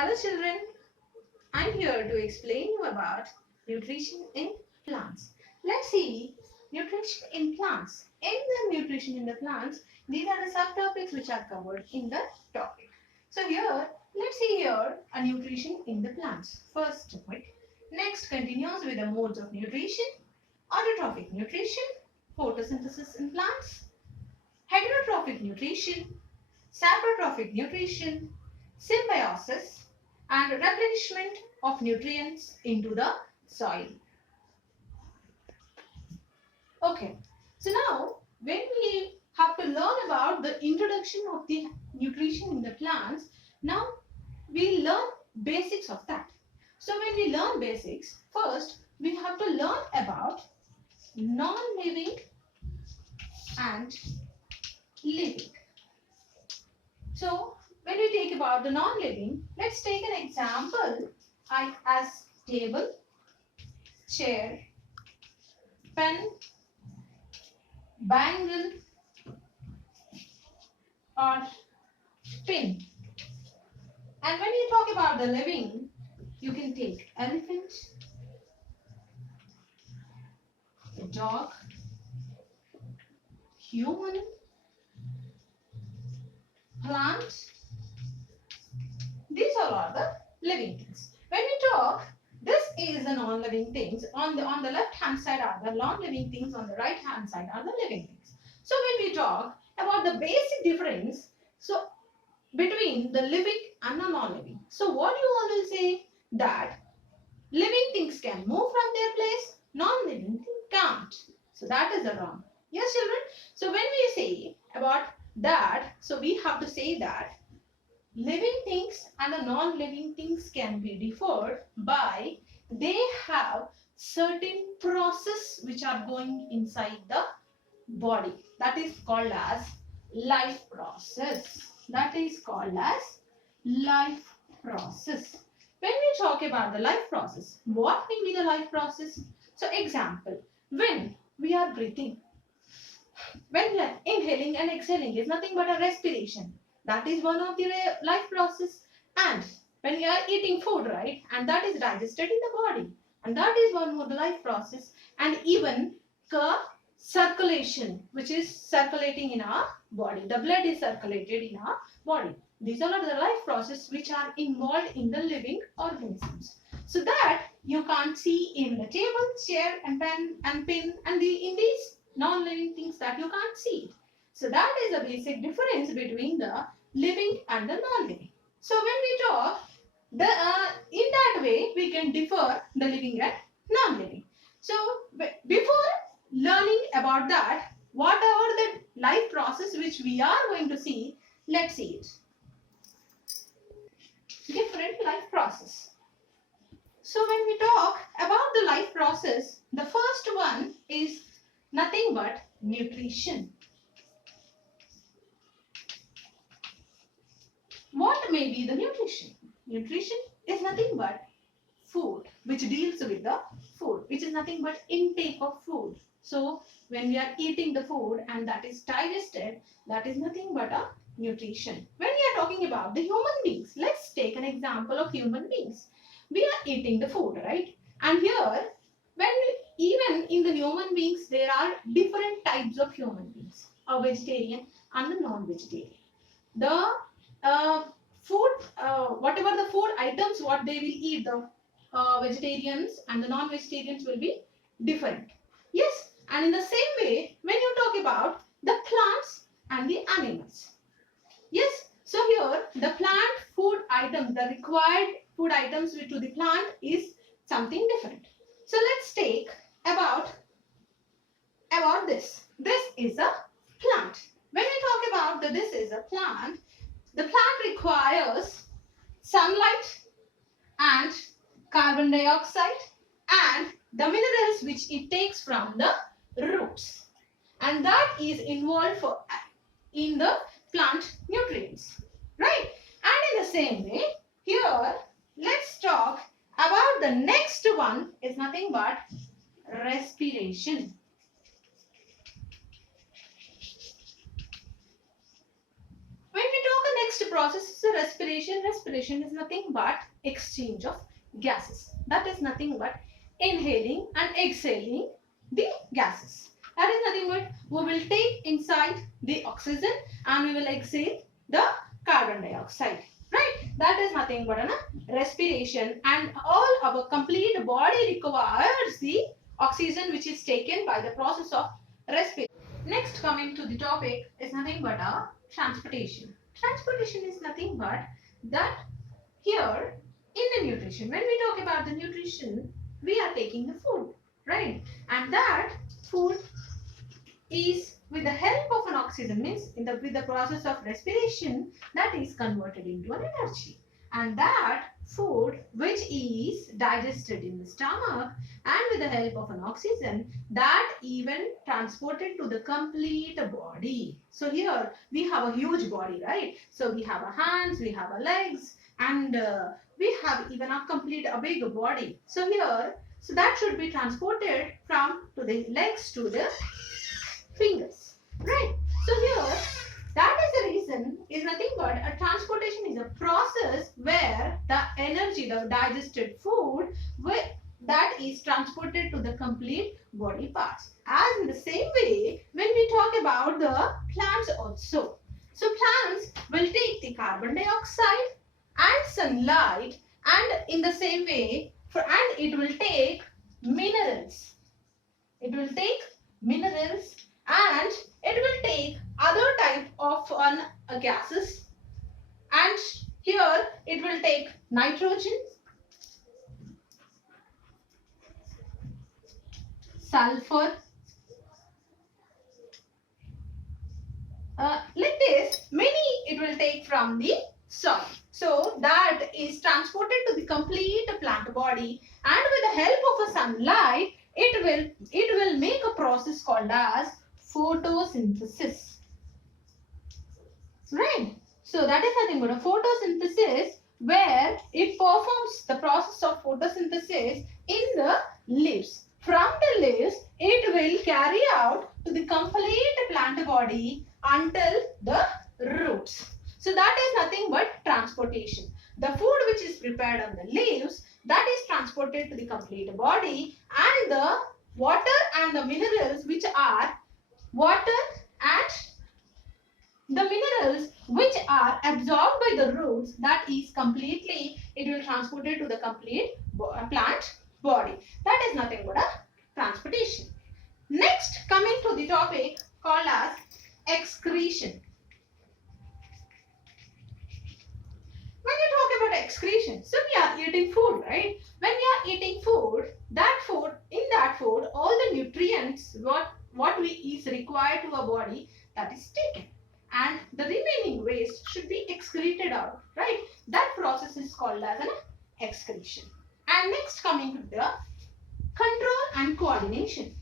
Hello children, I'm here to explain you about nutrition in plants. Let's see nutrition in plants. In the nutrition in the plants, these are the subtopics which are covered in the topic. So here, let's see here a nutrition in the plants. First topic. Next continues with the modes of nutrition, autotrophic nutrition, photosynthesis in plants, heterotrophic nutrition, saprotrophic nutrition, symbiosis, and replenishment of nutrients into the soil. Okay, so now when we have to learn about the introduction of the nutrition in the plants, now we learn basics of that. So when we learn basics, first we have to learn about non-living and living. So when we take about the non-living, let's take an example as table, chair, pen, bangle or pin. And when you talk about the living, you can take elephant, a dog, human, plant. These all are the living things. When we talk, this is the non-living things. On the left hand side are the non-living things. On the right hand side are the living things. So when we talk about the basic difference, so between the living and the non-living. So what you always say that living things can move from their place, non-living things can't. So that is the wrong. Yes, children. So when we say about that, so we have to say that living things and the non-living things can be differed by they have certain process which are going inside the body. That is called as life process. That is called as life process. When we talk about the life process, what will be the life process? So example, when we are breathing, when we are inhaling and exhaling is nothing but a respiration. That is one of the life process. And when we are eating food, right, and that is digested in the body, and that is one more the life process. And even the circulation, which is circulating in our body, the blood is circulated in our body. These are the life process which are involved in the living organisms. So that you can't see in the table, chair, and pen and pin, and in these non-living things that you can't see. So that is the basic difference between the living and the non-living. So when we talk, in that way we can differ the living and non-living. So before learning about that, whatever the life process which we are going to see, let's see it. Different life process. So when we talk about the life process, the first one is nothing but nutrition. What may be the nutrition? Nutrition is nothing but food, which deals with the food, which is nothing but intake of food. So when we are eating the food and that is digested, that is nothing but a nutrition. When we are talking about the human beings, let's take an example of human beings. We are eating the food, right? And here, even in the human beings, there are different types of human beings, a vegetarian and a non-vegetarian. The food, whatever the food items, what they will eat, the vegetarians and the non-vegetarians will be different. Yes, and in the same way, when you talk about the plants and the animals. Yes, so here the plant food items, the required food items to the plant is something different. So let's take about this. This is a plant. When we talk about that this is a plant, the plant requires sunlight and carbon dioxide and the minerals which it takes from the roots, and that is involved in the plant nutrients, right? And in the same way, here let's talk about the next one is nothing but respiration. When we talk Next process is the respiration. Respiration is nothing but exchange of gases. That is nothing but inhaling and exhaling the gases. That is nothing but we will take inside the oxygen and we will exhale the carbon dioxide. Right? That is nothing but a respiration, and all our complete body requires the oxygen which is taken by the process of respiration. Next, coming to the topic is nothing but a transportation. Transportation is nothing but that here in the nutrition. When we talk about the nutrition, we are taking the food, right? And that food is with the help of an oxygen, means with the process of respiration, that is converted into an energy, and that food which is digested in the stomach and with the help of an oxygen, that even transported to the complete body. So here we have a huge body, right? So we have our hands, we have our legs, and we have even a big body. So here, so that should be transported from to the legs to the fingers, right? So here, that is the reason is nothing but a transportation is a process where the energy, the digested food, that is transported to the complete body parts. As in the same way, when we talk about the plants also. So plants will take the carbon dioxide and sunlight, and in the same way, and it will take minerals. It will take minerals, and it will take other type of gases, and here it will take nitrogen, sulfur, like this many it will take from the soil. So that is transported to the complete plant body, and with the help of a sunlight it will make a process called as photosynthesis. Right. So that is nothing but a photosynthesis, where it performs the process of photosynthesis in the leaves. From the leaves, it will carry out to the complete plant body until the roots. So that is nothing but transportation. The food which is prepared on the leaves, that is transported to the complete body, and the water and the minerals which are water and the minerals which are absorbed by the roots, that is completely, it will transport it to the complete plant body. That is nothing but a transportation. Next, coming to the topic called as excretion. When you talk about excretion, so we are eating food, right? When we are eating food, in that food, all the nutrients, what is required to our body, that is taken. And the remaining waste should be excreted out, right? That process is called as an excretion. And next, coming to the control and coordination.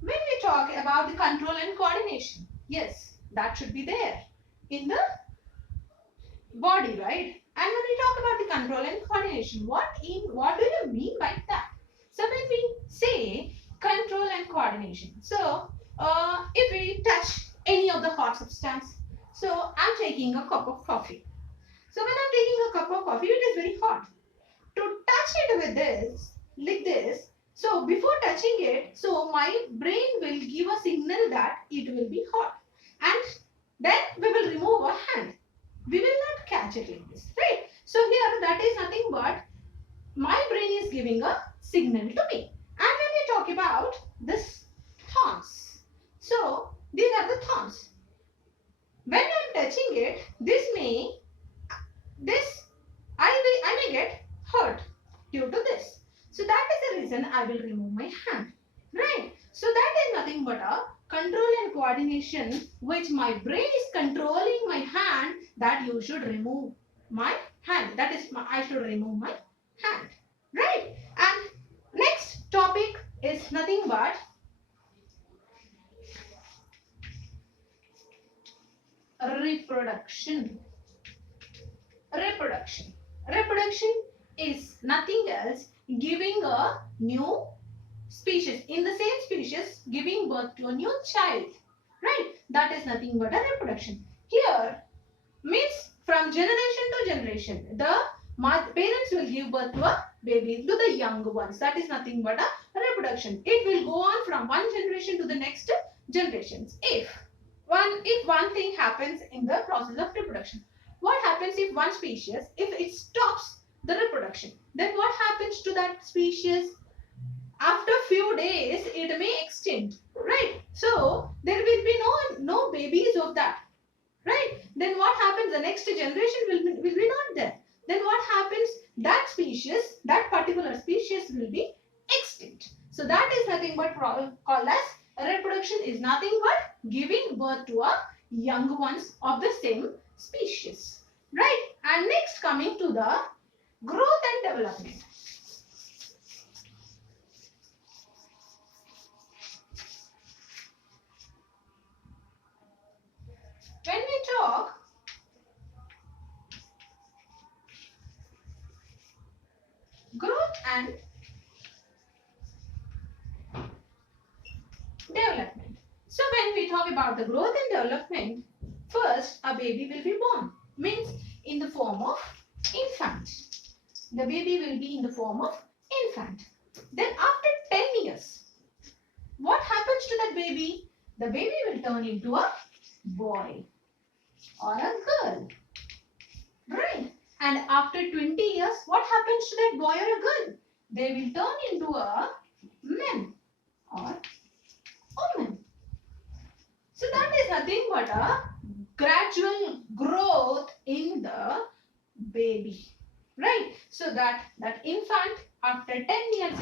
When we talk about the control and coordination, yes, that should be there in the body, right? And when we talk about the control and coordination, what do you mean by that? So when we say control and coordination, so if we touch any of the hot substance, so I'm taking a cup of coffee. So when I'm taking a cup of coffee, it is very hot. To touch it with this, like this, so before touching it, so my brain will give a signal that it will be hot, and then we will remove our hand. We will not catch it like this, right? So here that is nothing but my brain is giving a signal to me. And when we talk about this thorns, so these are the thorns. When I am touching it, I may get hurt due to this. So that is the reason I will remove my hand, right? So that is nothing but a control and coordination, which my brain is controlling my hand, that you should remove my hand. That is, I should remove my hand, right? And next topic is nothing but reproduction. Reproduction is nothing else giving a new species, in the same species, giving birth to a new child, right? That is nothing but a reproduction. Here means from generation to generation, the parents will give birth to a baby, to the young ones. That is nothing but a reproduction. It will go on from one generation to the next generations. If one thing happens in the process of reproduction, what happens if one species, if it stops the reproduction, then what happens to that species? After few days it may extinct, right? So there will be no babies of that, right? Then what happens? The next generation will be not there. Then what happens? That species, that particular species will be extinct. So that is nothing but called as reproduction, is nothing but giving birth to a young ones of the same species, right? And next, coming to the growth and development. When we talk growth and development. So when we talk about the growth and development, first a baby will be born, means in the form of infant. The baby will be in the form of infant. Then after 10 years, what happens to that baby? The baby will turn into a boy or a girl, right? And after 20 years, what happens to that boy or a girl? They will turn into a man or woman. So that is nothing but a gradual growth in the baby, right? So that infant, after 10 years,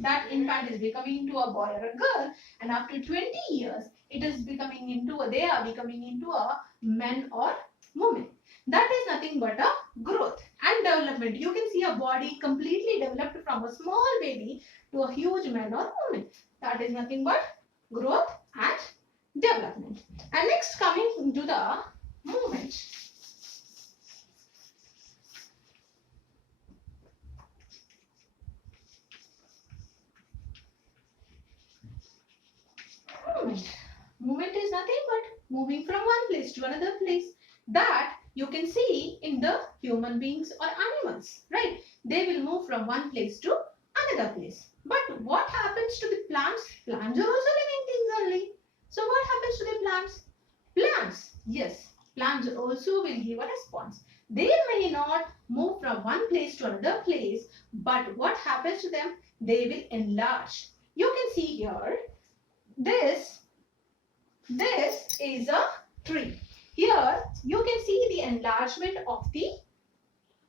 that infant is becoming into a boy or a girl, and after 20 years, they are becoming into a man or woman. That is nothing but a growth and development. You can see a body completely developed from a small baby to a huge man or woman. That is nothing but growth and development. And next, coming into the movement. Movement is nothing but moving from one place to another place. That you can see in the human beings or animals, right? They will move from one place to another place. But what happens to the plants? Plants are also living things only. So what happens to the plants? Plants, yes, plants also will give a response. They may not move from one place to another place, but what happens to them? They will enlarge. You can see here, this is a tree. Here you can see the enlargement of the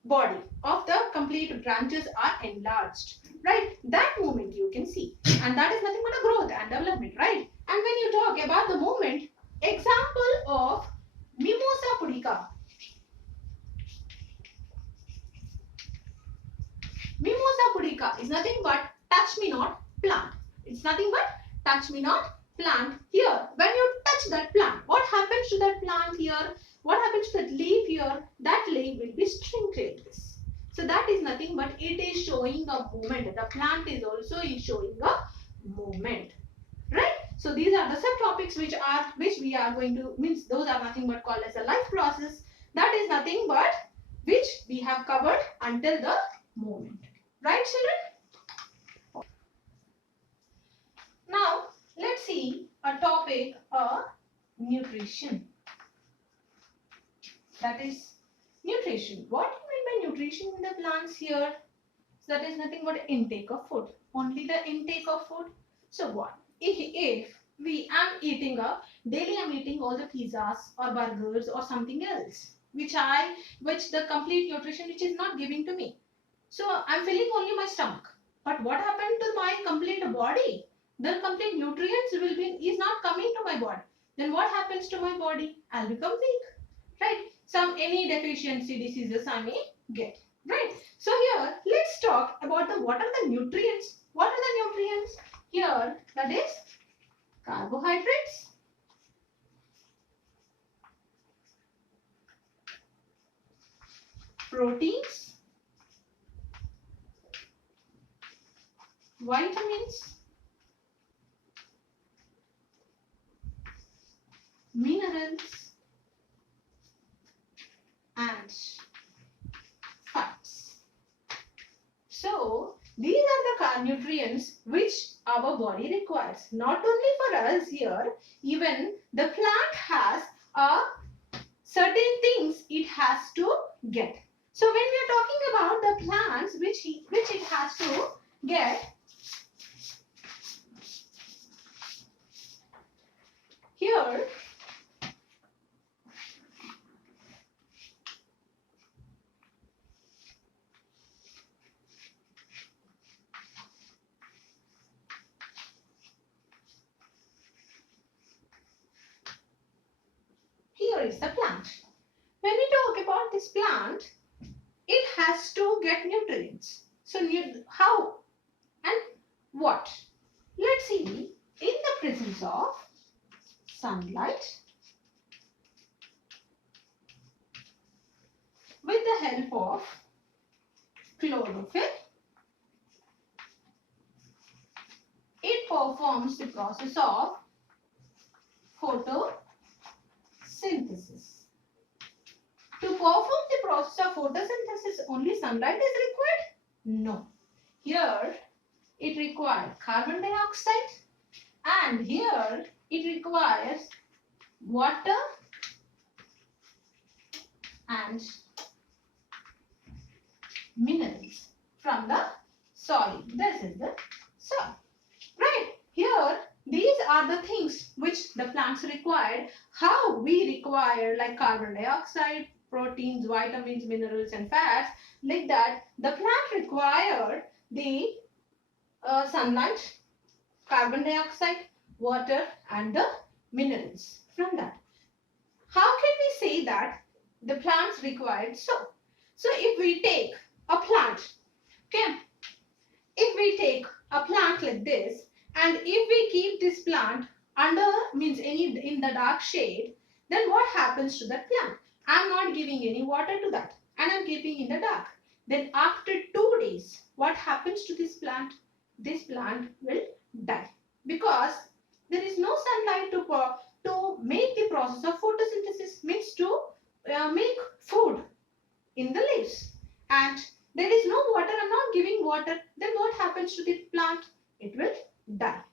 body of the complete branches are enlarged, right? That movement you can see, and that is nothing but a growth and development, right? And when you talk about the movement, example of Mimosa pudica. Mimosa pudica is nothing but touch me not plant. It's nothing but touch me not plant. Here, when you touch that plant, what happens to that plant here? What happens to that leaf here? That leaf will be shrink like this. So that is nothing but it is showing a movement. The plant is also showing a movement, right? So these are the subtopics which we are going to, means those are nothing but called as a life process. That is nothing but which we have covered until the movement, right, children? Now let's see a topic of nutrition. That is nutrition. What do you mean by nutrition in the plants here? So that is nothing but intake of food. Only the intake of food. So what? If we am eating daily I'm eating all the pizzas or burgers or something else, which the complete nutrition which is not giving to me. So I'm filling only my stomach. But what happened to my complete body? The complete nutrients is not coming to my body. Then what happens to my body? I'll become weak, right? Any deficiency diseases I may get, right? So here let's talk about what are the nutrients. What are the nutrients? Here, that is carbohydrates, proteins, vitamins, minerals and fats. So these are the nutrients which our body requires. Not only for us here, even the plant has certain things it has to get. So when we are talking about the plants which it has to get, here is the plant. When we talk about this plant, it has to get nutrients. So how and what? Let's see, in the presence of sunlight, with the help of chlorophyll, it performs the process of photosynthesis. To perform the process of photosynthesis, only sunlight is required? No. Here it requires carbon dioxide, and here it requires water and minerals from the soil. This is the soil. Right. Here, these are the things which the plants required. How we require, like carbon dioxide, proteins, vitamins, minerals and fats. Like that, the plant required the sunlight, carbon dioxide, water and the minerals from that. How can we say that the plants required so? So if we take a plant, okay, if we take a plant like this, and if we keep this plant under, means in the dark shade, then what happens to that plant? I'm not giving any water to that and I'm keeping in the dark. Then after 2 days, what happens to this plant? This plant will die, because there is no sunlight to make the process of photosynthesis, means to make food in the leaves, and there is no water, I'm not giving water, then what happens to the plant? It will die.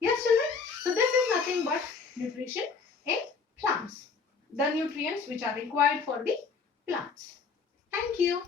Yes, children? So this is nothing but nutrition in plants. The nutrients which are required for the plants. Thank you.